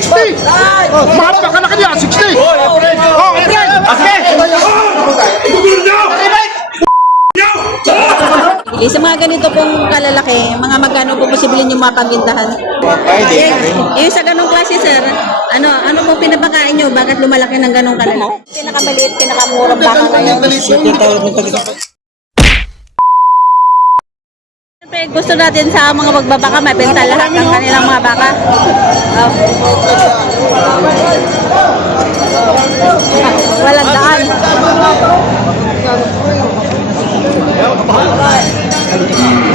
60! Mahal pa ka na kanya, 60! Oh, Efren! Eh, sa mga ganito pong kalalaki, mga magkano po posible yung mapagbintahan? Eh, eh, sa ganong klase, sir, ano ano po pinapakain nyo? Bakit lumalaki ng ganong kalalaki? Pinakamaliit, pinakamurang baka ngayon. Siyempre, gusto natin sa mga magbabaka, mabenta lahat ng kanilang mga baka. Oh. Walang daan.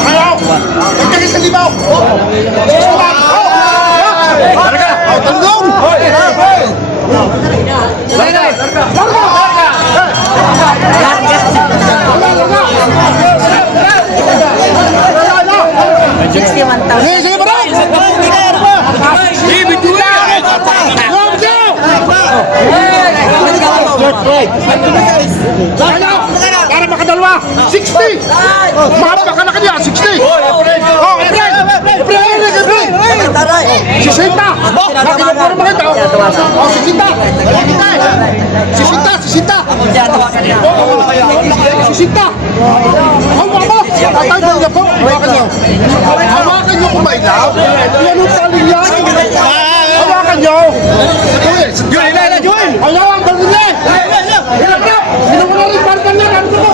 Ayaw! Nagkagis sa libaw! Larga! Oh, tandong! Larga! Larga! 61,000. Sige, sige, bro! Ano? Para makadalwa! 60! Mahal pa ka na kanya, 60! Oh, Efren! Efren! Efren! Efren! Sisita! Lagi na po naman ito! Oh, sisita! Sisita! Sisita! Sisita! Sisita! Hawa mo! Tatay, dahil na po! Hawakan niyo! Yan ang tali yan! Hawakan niyo! Joel! Joel! Joel! Ayaw! Ang tali niya! Hila bro! Hila mo na rin! Parkan niya! Ano mo?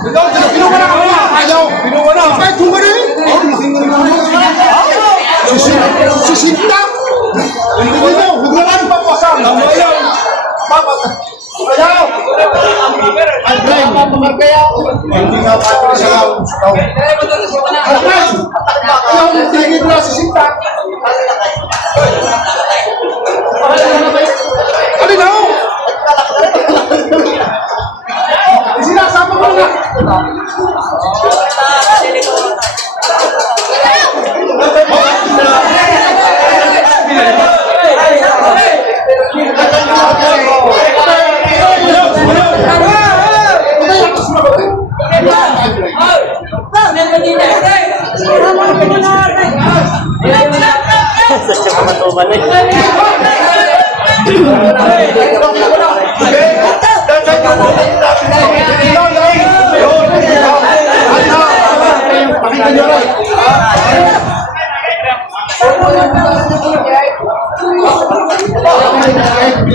Pinuha na ako! Ayaw! Pinuha na! Ay, tuwa na eh! Sisinta! Hindi mo! Huwag na lang papasan! Ayaw! Papa! Brian! Hindi nga pa lang. Ay, Brian! Ayaw! Mo na sisinta! Alin na ako? Sinasama ko na!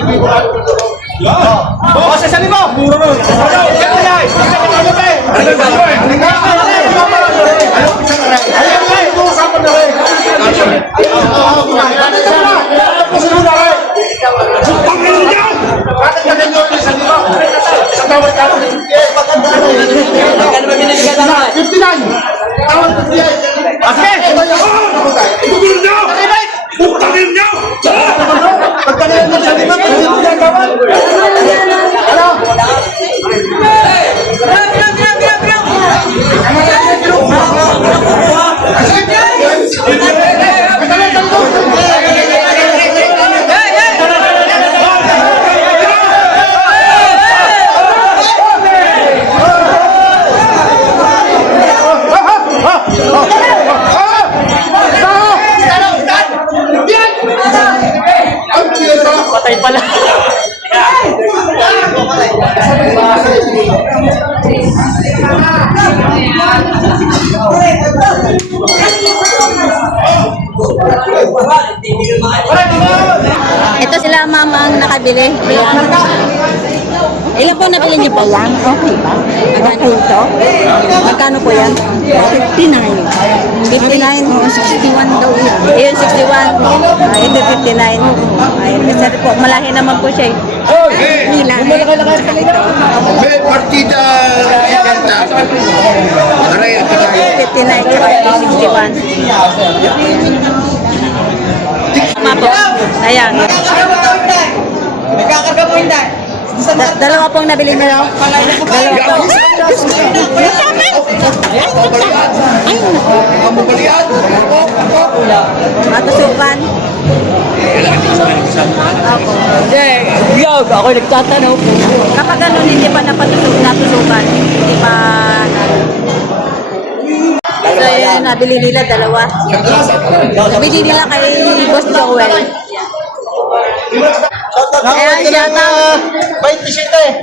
Oke, sa limo. Nakabili. Ilan po nabili niyo po? Ayan, okay ba? Magkano ito? Magkano po yan? 59. 59? Oo, 61 daw yan. Ayun, 61. Ah, ito 59. Ayun, kasi po, malahi naman po siya eh. Ilan? May partida kanta. Aray, at saka 59 tsaka ito 61. Tama po. Ayan. Nagkakarga mo hindi. Da- dalawa pong nabili niyo. Dalawa po. Matusukan. Opo. Hindi, yag, ako nagtatanong. Kapag ganun, hindi pa napatusok, natusukan. Hindi pa... So, yun, nabili nila dalawa. Nabili nila kay Boss Joel. Ayan, shout out. Bait ni Shita eh.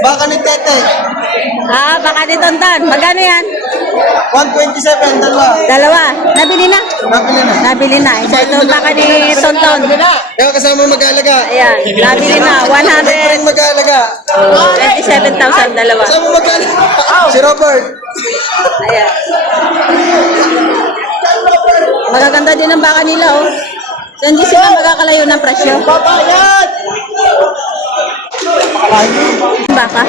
Baka ni Tete. Ah, baka ni Tonton. Magkano yan? 127, dalawa. Dalawa. Nabili na. Nabili na. Nabili na. Isa ito baka ni Tonton. Kaya kasama mag-aalaga. Ayan, nabili na. Rin mag-aalaga. 127,000 dalawa. Kasama mag-aalaga. Si Robert. Ayan. Magaganda din ang baka nila, oh. So, hindi sila magkakalayo ng presyo. Babayan! Baka.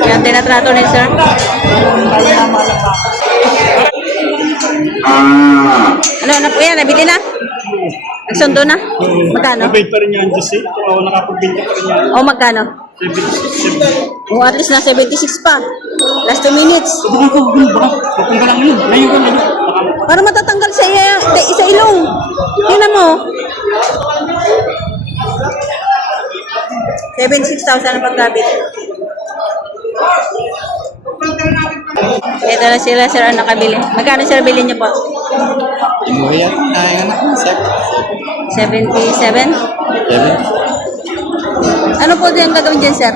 Yan, tinatrato ni sir. Ano, ano po yan? Nabili na? Nagsundo na? Magkano? Nabait pa rin yan, Jose. Kung ako nakapagbinta pa rin yan. O magkano? 76. O at least na 76 pa. Last 2 minutes. Baka ko, baka. Ka lang yun. Ngayon ka na yun. Para matatanggal sa, iya, sa ilong. Tingnan mo. 76,000 ang pagkabit. Ito na sila, sir, ang nakabili. Magkano, sir, bilhin niyo po? Imuya. Ay, anak. 77? Ano po din ang gagawin dyan, sir?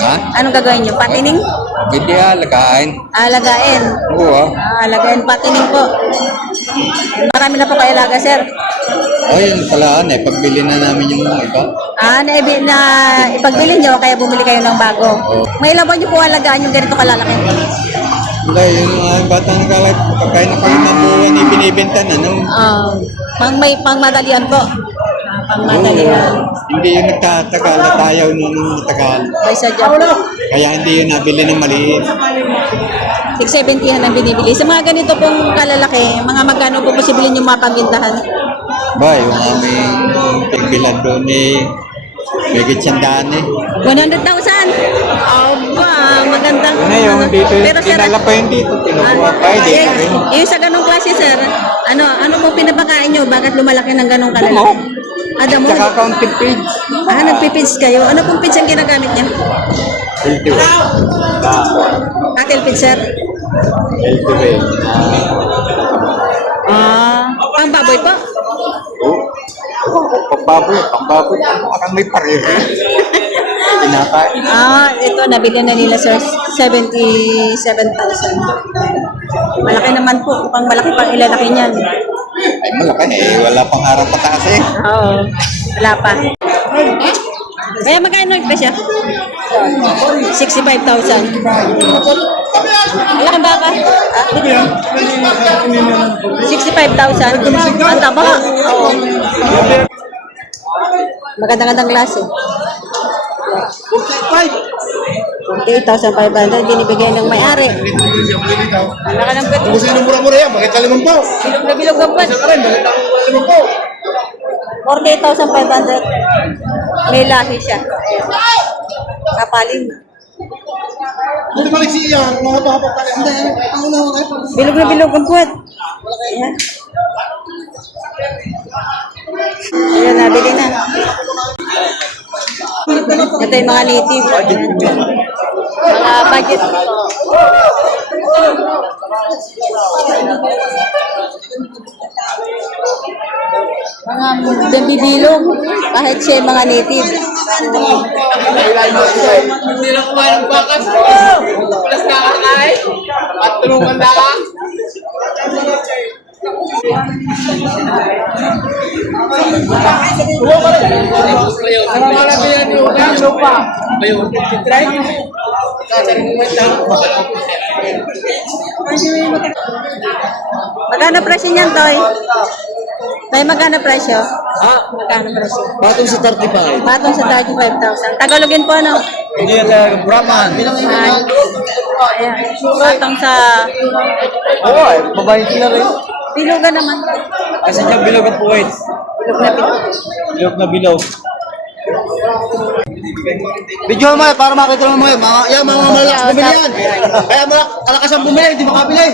Ha? Anong gagawin niyo? Patining? Hindi alagain. Alagain. Oo ah. Ah, alagain patining po. Marami na po kayo alaga, sir. Oh, yun talaan eh. Pagbili na namin yung mga iba. Ah, na, na ipagbili nyo, kaya bumili kayo ng bago. May ilan ba nyo po alagaan yung ganito kalalaki? Wala, yun mga bata nagkalag. Pagkain na kayo ng buwan, ibinibenta na. No? Ah, pang may pangmadalian po. Pangmadalian. Hindi yung nagtatagal at ayaw nung nagtagal. By sa job. Kaya hindi yun nabili ng maliit. 670 ang binibili. Sa mga ganito pong kalalaki, mga magkano po posible nyo mapabintahan? Ba, yung aming tigbilan doon eh. Megit siyandaan eh. 100,000! Maganda. Yung dito, Pero sir, kinala pa yun dito. Kinukuha pa, hindi eh, na rin. yung sa ganong klase, sir, ano, ano po pinapakain nyo? Bakit lumalaki ng ganong kalalaki? Adamo. Tsaka counting page. Ah, nagpipids kayo. Ano pong pids ang ginagamit niya? Way. Cattle pids, sir. Way. Ah, pang baboy po. Oh. Pagbaboy, pagbaboy. Akang may pareho. Pinakain. Ah, ito, nabili na nila, sir. 77,000. Malaki naman po. Pang malaki pang ilalaki niyan. Ay, malaki eh. Wala pang harang pataas eh. Oo. Wala pa. Kaya magkano yung presyo? 65,000. Malaki ba ka? Ah? 65,000. Ang taba. Oo. Magandang-gandang klase. 48,500 binibigay ng may-ari. Ang laki ng pwede. Kung sino mura-mura yan, bakit kalimang po? Bilog na bilog ang pwede. Bakit kalimang po? 48,500. May lahi siya. Kapaling. Hindi balik si Ian, mga baba pa rin. Ko kayo. Bilog na bilog ang puwet. Ayan. Ayan, nabili na. Ito yung mga native. Mga budget. Mga bibilog. Kahit siya mga native. Hindi na kumain ng bakas. Plus nakakain. At tulungan na lang. Ano. Magkano presyo niyan, Toy? Toy, magkano presyo? Ha? Magkano presyo? Batong sa 35. Patong sa 35,000. Tagalogin po, ano? Hindi yan lang, Brahman. Ay, ayan. Patong sa Oo, eh, babae sila rin. Bilugan naman. Kasi niya bilog ang puwet. Bilog na bilog. Bilog na bilog. Video mo para makita mo mga mga yan mga malakas bumili yan. Kaya mga kalakas ang bumili, hindi makabili.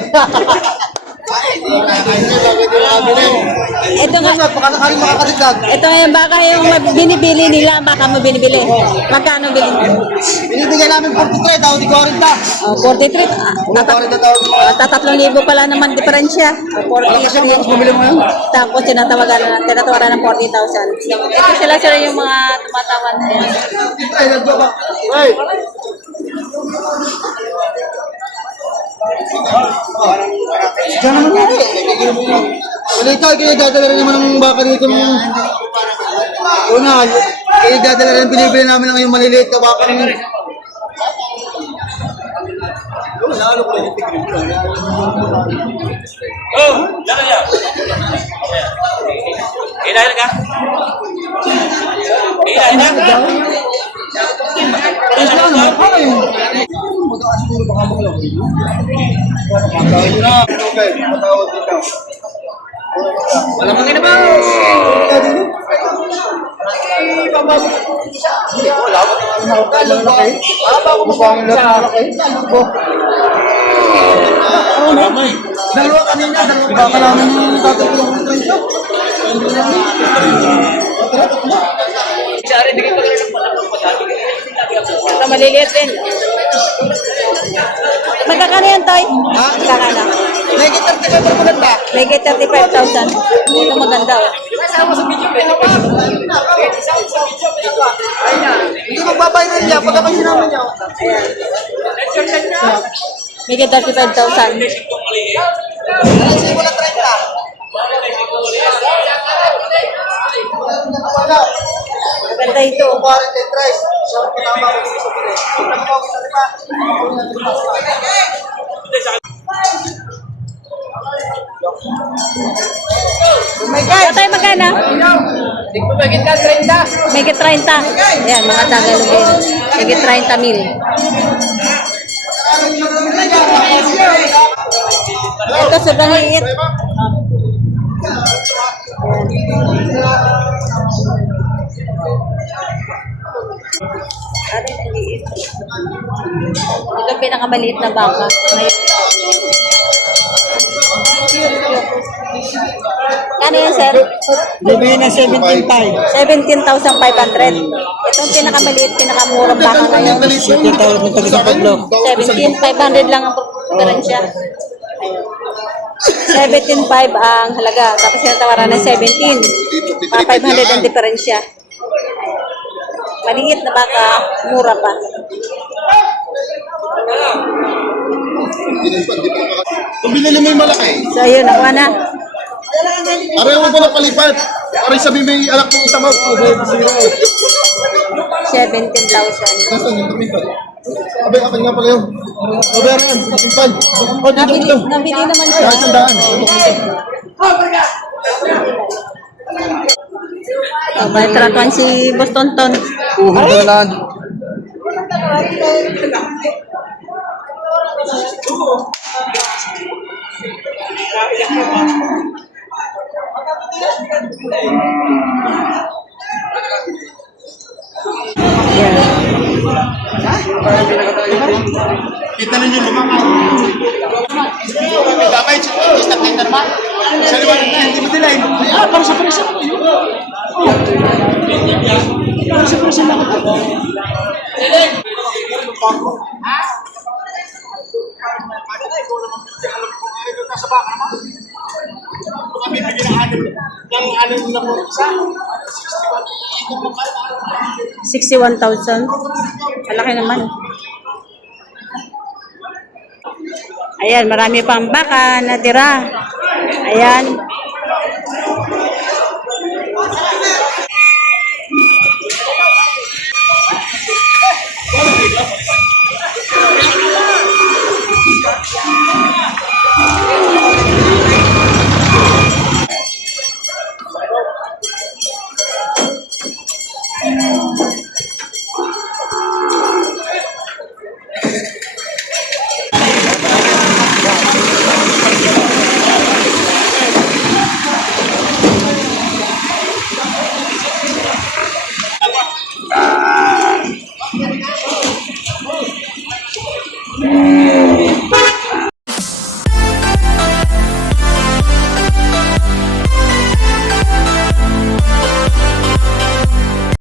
Ito nga, Baka sakaling makakadagdag. ito yung baka yung binibili nila, baka mo binibili. Magkano bilhin mo? Binibigay namin 43, daw di 40. Oh, 43. Ah, tatat- 40 daw. ah, Tatatlong libo pala naman diferensya. Ah, 43. bumili mo yun? Tapos tinatawagan na, tinatawaran ng 40,000. Ito sila sila yung mga tumatawan. Ayan. Ay, nagbaba. Ay. Diyan naman yun eh. Balita, kaya dadala rin naman ng baka dito. Una, kaya dadala rin binibili namin ng yung maliliit na baka ng... Oh, dala niya. Kailan ka? Kailan ka? Ayos lang naman, yun. Magkakasiguro baka makalawin. Magkakasiguro na. Okay, matawag dito. Wala mga ba? Dalawa kanina, dalawa baka namin yung tatagulong ng trensyo. Sari, bigyan pa rin ng palakang pagkati. Ito maliliit din. Magkakano yan, Toy? Ha? Magkakano? Negative ka ba maganda? May 35,000. Ito maganda. Oh. Kasama sa video, pwede pa. Kasama sa video, pwede pa. Na. Hindi magbabayad niya pagka may sinama niya. Na. May 35,000. Kasi wala 30. Maganda ito. 40 tres. Oh my God! Ito? Hindi ko magiging ka 30. May 30. Ayan, mga Tagalogin. May 30 mil. Ito, sobrang liit. Atin, ang liit. Ito ang pinakamaliit na baka. Ngayon. Ano yan, sir? Bibigyan ng 17.5. 17,500. Itong pinakamaliit, pinakamurang baka ngayon. Yung tawag ng taga sa Pablo. 17,500 lang ang diferensya. 17,500 ang halaga. Tapos sinatawaran ng 17. Mga 500 ang diferensya. Maliit na baka, mura pa. Kung binili mo yung malaki, So, yun, nakuha na. pareho mo pa na palipat. Para sabi may anak ng isa mo. 17,000. Nasaan yung tumipan? Abay, akin nga pala yun. Babayaran, tumipan. O, dito, dito. nabili naman siya. Kahit sandaan. Oh, may tratuan si Boss Tonton. Uhod na lang. Kita ninyo lima ka. Damay, stop na ito naman. Sa lima, hindi mo dilay. Ah, para sa presa ko yun. Para sa presa lang ito. Yang ano na po isa? 61,000. Malaki naman. Ayan, marami pang baka natira. Ayan.